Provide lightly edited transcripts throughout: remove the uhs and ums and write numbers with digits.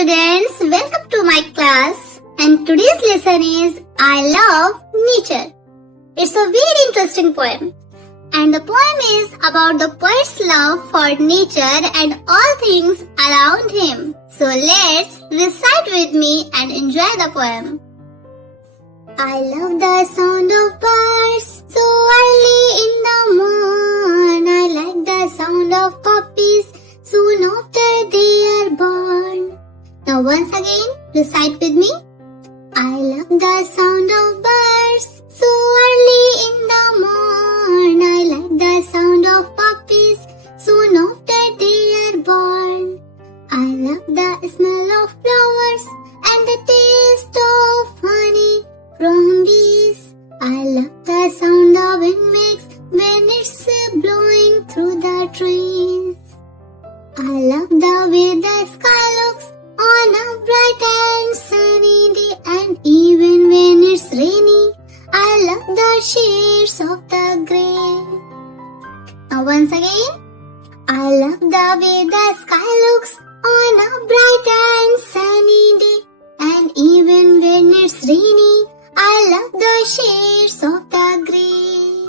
students, welcome to my class, and today's lesson is I Love Nature. It's a very interesting poem, and the poem is about the poet's love for nature and all things around him. So let's recite with me and enjoy the poem. I love the sound of birds so early in the morn. I like the sound of puppies soon after they are born. Now once again, recite with me. I love the sound of birds so early in the morn. I like the sound of puppies soon after they are born. I love the smell of flowers and the taste of honey from bees. I love the sound of wind makes when it's blowing through the trees. I love the way the sky looks on a bright and sunny day, and even when it's rainy, I love the shades of the grey. Now once again, I love the way the sky looks on a bright and sunny day, and even when it's rainy, I love the shades of the grey.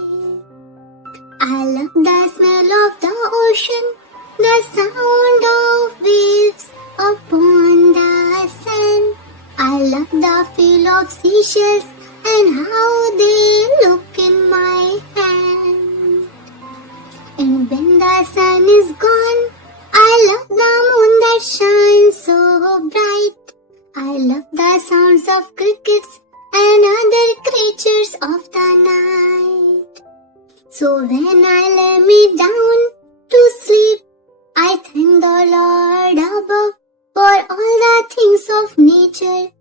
I love the smell of the ocean, the sound of waves upon the sand. I love the feel of seashells and how they look in my hand. And when the sun is gone, I love the moon that shines so bright. I love the sounds of crickets and other creatures of the night. So when I lay me down to sleep, I thank the Lord above for all the things of nature